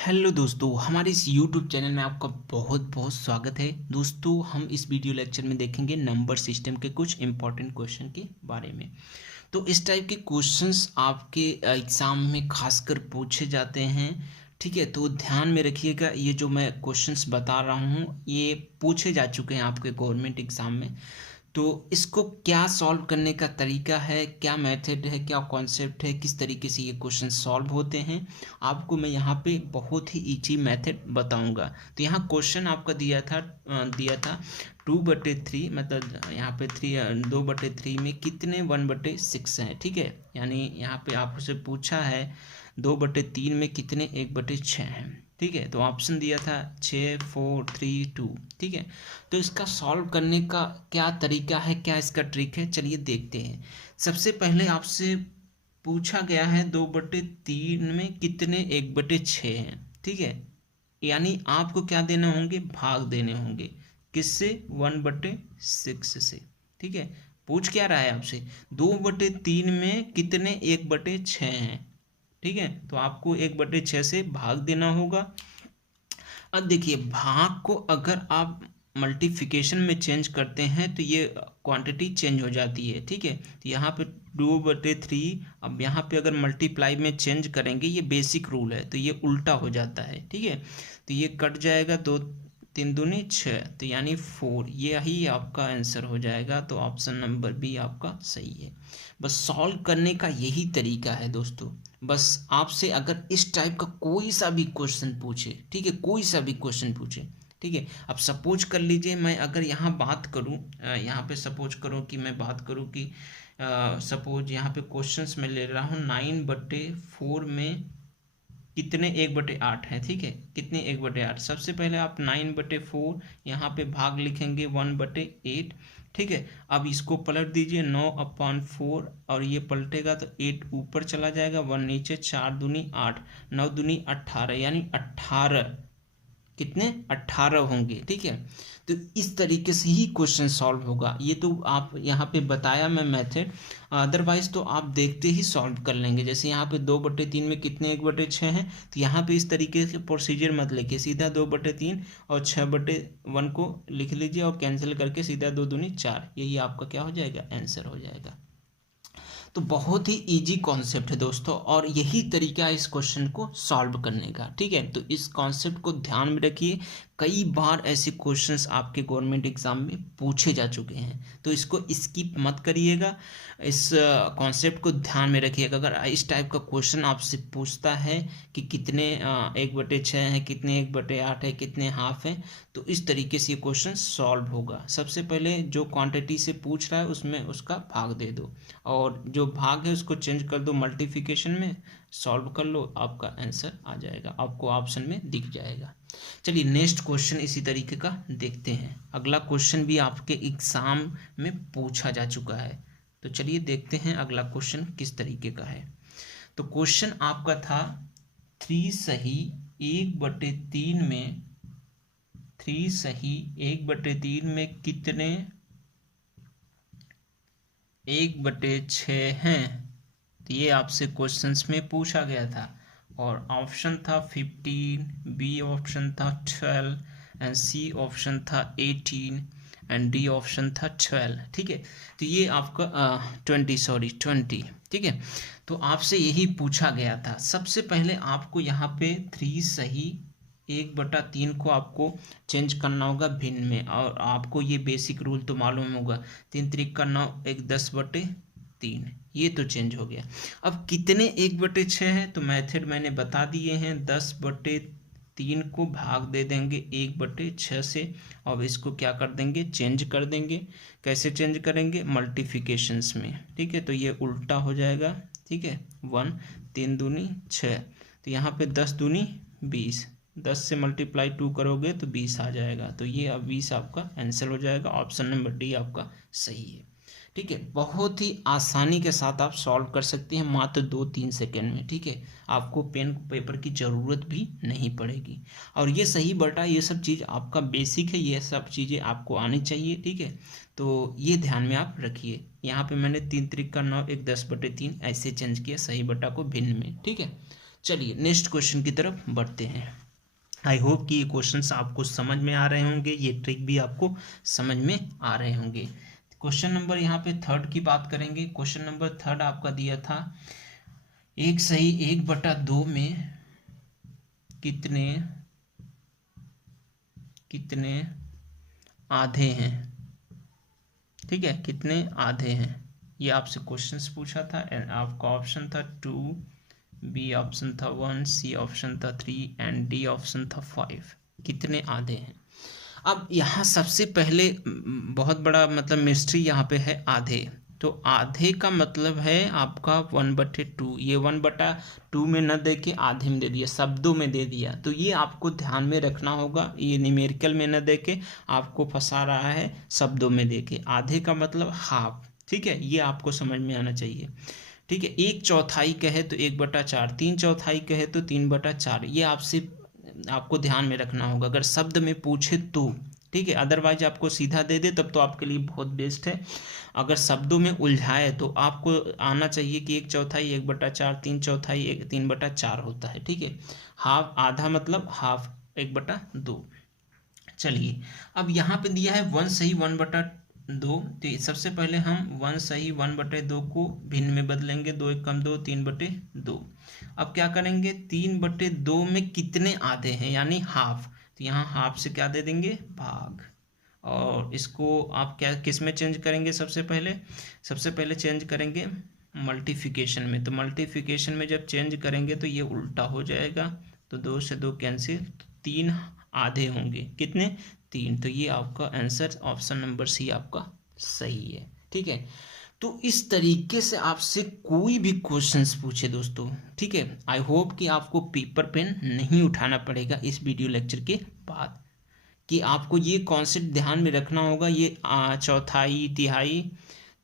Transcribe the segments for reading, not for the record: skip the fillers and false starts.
Hello दोस्तों, हमारे इस यूट्यूब चैनल में आपका बहुत बहुत स्वागत है। दोस्तों, हम इस वीडियो लेक्चर में देखेंगे नंबर सिस्टम के कुछ इंपॉर्टेंट क्वेश्चन के बारे में। तो इस टाइप के क्वेश्चंस आपके एग्ज़ाम में खासकर पूछे जाते हैं। ठीक है, तो ध्यान में रखिएगा, ये जो मैं क्वेश्चंस बता रहा हूँ ये पूछे जा चुके हैं आपके गवर्नमेंट एग्ज़ाम में। तो इसको क्या सॉल्व करने का तरीका है, क्या मेथड है, क्या कॉन्सेप्ट है, किस तरीके से ये क्वेश्चन सॉल्व होते हैं, आपको मैं यहाँ पे बहुत ही ईजी मेथड बताऊंगा। तो यहाँ क्वेश्चन आपका दिया था 2/3, मतलब यहाँ पे 2/3 में कितने 1/6 हैं। ठीक है, यानी यहाँ पे आपसे पूछा है 2/3 में कितने 1/6 हैं। ठीक है, तो ऑप्शन दिया था 6, 4, 3, 2। ठीक है, तो इसका सॉल्व करने का क्या तरीका है, क्या इसका ट्रिक है, चलिए देखते हैं। सबसे पहले आपसे पूछा गया है 2/3 में कितने 1/6 हैं। ठीक है, यानी आपको क्या देने होंगे, भाग देने होंगे। किससे? 1/6 से। ठीक है, पूछ क्या रहा है आपसे, 2/3 में कितने 1/6 हैं। ठीक है, तो आपको 1/6 से भाग देना होगा। अब देखिए, भाग को अगर आप मल्टीप्लिकेशन में चेंज करते हैं तो ये क्वांटिटी चेंज हो जाती है। ठीक है, तो यहाँ पे 2/3, अब यहाँ पे अगर मल्टीप्लाई में चेंज करेंगे, ये बेसिक रूल है, तो ये उल्टा हो जाता है। ठीक है, तो ये कट जाएगा, 2 3 दूनी 6, तो यानी 4, यही आपका आंसर हो जाएगा। तो ऑप्शन नंबर बी आपका सही है। बस सॉल्व करने का यही तरीका है दोस्तों। बस आपसे अगर इस टाइप का कोई सा भी क्वेश्चन पूछे, ठीक है, कोई सा भी क्वेश्चन पूछे, ठीक है, अब सपोज कर लीजिए मैं अगर यहाँ बात करूँ, यहाँ पे सपोज करो कि मैं बात करूँ कि सपोज यहाँ पे क्वेश्चंस मैं ले रहा हूँ 9/4 में कितने 1/8 है। ठीक है, कितने 1/8, सबसे पहले आप 9/4 यहाँ पे भाग लिखेंगे 1/8। ठीक है, अब इसको पलट दीजिए 9/4, और ये पलटेगा तो 8 ऊपर चला जाएगा, 1 नीचे, 4 दूनी 8, 9 दूनी 18, यानी 18 कितने 18 होंगे। ठीक है, तो इस तरीके से ही क्वेश्चन सॉल्व होगा। ये तो आप यहाँ पे बताया मैं मेथड, अदरवाइज तो आप देखते ही सॉल्व कर लेंगे। जैसे यहाँ पे 2/3 में कितने 1/6 हैं, तो यहाँ पे इस तरीके से प्रोसीजर मत लेके सीधा 2/3 और 6/1 को लिख लीजिए और कैंसिल करके सीधा 2 दूनी 4, यही आपका क्या हो जाएगा, आंसर हो जाएगा। तो बहुत ही इजी कॉन्सेप्ट है दोस्तों, और यही तरीका है इस क्वेश्चन को सॉल्व करने का। ठीक है, तो इस कॉन्सेप्ट को ध्यान में रखिए, कई बार ऐसे क्वेश्चंस आपके गवर्नमेंट एग्जाम में पूछे जा चुके हैं, तो इसको स्किप मत करिएगा। इस कॉन्सेप्ट को ध्यान में रखिएगा। अगर इस टाइप का क्वेश्चन आपसे पूछता है कि कितने 1/6 है, कितने 1/8 है, कितने हाफ है, तो इस तरीके से ये क्वेश्चन सॉल्व होगा। सबसे पहले जो क्वांटिटी से पूछ रहा है उसमें उसका भाग दे दो, और जो भाग है उसको चेंज कर दो मल्टीप्लिकेशन में, सॉल्व कर लो, आपका आंसर आ जाएगा, आपको ऑप्शन में दिख जाएगा। चलिए नेक्स्ट क्वेश्चन इसी तरीके का देखते हैं। अगला क्वेश्चन भी आपके एग्जाम में पूछा जा चुका है, तो चलिए देखते हैं अगला क्वेश्चन किस तरीके का है। तो क्वेश्चन आपका था 3 सही 1/3 में 3 सही 1/3 में कितने 1/6 हैं। तो ये आपसे क्वेश्चंस में पूछा गया था, और ऑप्शन था 15, बी ऑप्शन था 12, एंड सी ऑप्शन था 18, एंड डी ऑप्शन था 12। ठीक है, तो ये आपका 20। ठीक है, तो आपसे यही पूछा गया था। सबसे पहले आपको यहाँ पे 3 सही 1/3 को आपको चेंज करना होगा भिन्न में, और आपको ये बेसिक रूल तो मालूम होगा, 3 3 का 9, 1 10/3, ये तो चेंज हो गया। अब कितने 1/6 है, तो मेथड मैंने बता दिए हैं, 10/3 को भाग दे देंगे 1/6 से, और इसको क्या कर देंगे, चेंज कर देंगे। कैसे चेंज करेंगे, मल्टीप्लिकेशंस में। ठीक है, तो ये उल्टा हो जाएगा। ठीक है, 1 3 दूनी 6, तो यहाँ पे 10 दूनी 20, 10 से मल्टीप्लाई 2 करोगे तो 20 आ जाएगा, तो ये अब 20 आपका आंसर हो जाएगा। ऑप्शन नंबर डी आपका सही है। ठीक है, बहुत ही आसानी के साथ आप सॉल्व कर सकते हैं, मात्र 2-3 सेकेंड में। ठीक है, आपको पेन पेपर की ज़रूरत भी नहीं पड़ेगी, और ये सही बटा ये सब चीज़ आपका बेसिक है, ये सब चीज़ें आपको आनी चाहिए। ठीक है, तो ये ध्यान में आप रखिए। यहाँ पे मैंने 3 3 का 9, 1 10/3 ऐसे चेंज किया सही बटा को भिन्न में। ठीक है, चलिए नेक्स्ट क्वेश्चन की तरफ बढ़ते हैं। आई होप कि ये क्वेश्चंस आपको समझ में आ रहे होंगे, ये ट्रिक भी आपको समझ में आ रहे होंगे। क्वेश्चन नंबर यहाँ पे थर्ड की बात करेंगे। क्वेश्चन नंबर थर्ड आपका दिया था 1/2 में कितने कितने आधे हैं, ठीक है, कितने आधे हैं, ये आपसे क्वेश्चंस पूछा था। एंड आपका ऑप्शन था 2, बी ऑप्शन था 1, सी ऑप्शन था 3 एंड डी ऑप्शन था 5। कितने आधे हैं। अब यहाँ सबसे पहले बहुत बड़ा मतलब मिस्ट्री यहाँ पे है आधे। तो आधे का मतलब है आपका 1/2। ये 1/2 में न दे के आधे में दे दिया, शब्दों में दे दिया। तो ये आपको ध्यान में रखना होगा, ये न्यूमेरिकल में न दे के आपको फंसा रहा है शब्दों में दे के। आधे का मतलब हाफ, ठीक है, ये आपको समझ में आना चाहिए। ठीक है, 1/4 कहे तो 1/4, 3/4 कहे तो 3/4, ये आपको ध्यान में रखना होगा अगर शब्द में पूछे तो। ठीक है, अदरवाइज आपको सीधा दे दे तब तो आपके लिए बहुत बेस्ट है। अगर शब्दों में उलझाए तो आपको आना चाहिए कि 1/4, 1/4, 3/4, 3/4 होता है। ठीक है, हाफ, आधा मतलब हाफ, 1/2। चलिए, अब यहाँ पे दिया है 1 सही 1/2। तो सबसे पहले हम 1 सही 1/2 को भिन्न में बदलेंगे, 2 1 कम 2, 3/2। अब क्या करेंगे, 3/2 में कितने आधे हैं यानी हाफ। तो यहाँ हाफ से क्या दे देंगे, भाग। और इसको आप क्या किस में चेंज करेंगे, सबसे पहले चेंज करेंगे मल्टीप्लिकेशन में। तो मल्टीप्लिकेशन में जब चेंज करेंगे तो ये उल्टा हो जाएगा, तो 2 से 2 कैंसिल, 3 आधे होंगे, कितने, 3। तो ये आपका आंसर ऑप्शन नंबर सी आपका सही है। ठीक है, तो इस तरीके से आपसे कोई भी क्वेश्चंस पूछे दोस्तों, ठीक है, आई होप कि आपको पेपर पेन नहीं उठाना पड़ेगा इस वीडियो लेक्चर के बाद, कि आपको ये कॉन्सेप्ट ध्यान में रखना होगा। ये चौथाई तिहाई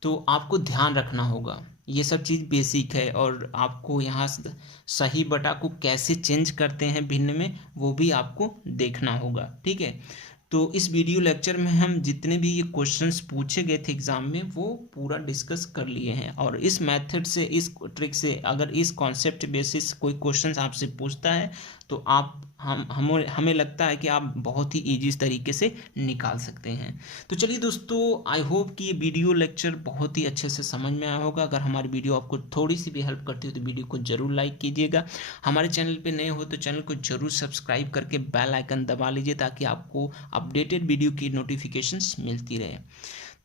तो आपको ध्यान रखना होगा, ये सब चीज़ बेसिक है। और आपको यहाँ सही बटा को कैसे चेंज करते हैं भिन्न में, वो भी आपको देखना होगा। ठीक है, तो इस वीडियो लेक्चर में हम जितने भी ये क्वेश्चंस पूछे गए थे एग्जाम में वो पूरा डिस्कस कर लिए हैं। और इस मेथड से, इस ट्रिक से, अगर इस कॉन्सेप्ट बेसिस कोई क्वेश्चंस आपसे पूछता है तो आप हमें लगता है कि आप बहुत ही ईजी तरीके से निकाल सकते हैं। तो चलिए दोस्तों, आई होप कि ये वीडियो लेक्चर बहुत ही अच्छे से समझ में आया होगा। अगर हमारी वीडियो आपको थोड़ी सी भी हेल्प करती हो तो वीडियो को जरूर लाइक कीजिएगा। हमारे चैनल पे नए हो तो चैनल को जरूर सब्सक्राइब करके बेल आइकन दबा लीजिए ताकि आपको अपडेटेड वीडियो की नोटिफिकेशंस मिलती रहे।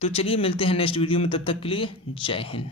तो चलिए मिलते हैं नेक्स्ट वीडियो में, तब तक के लिए जय हिंद।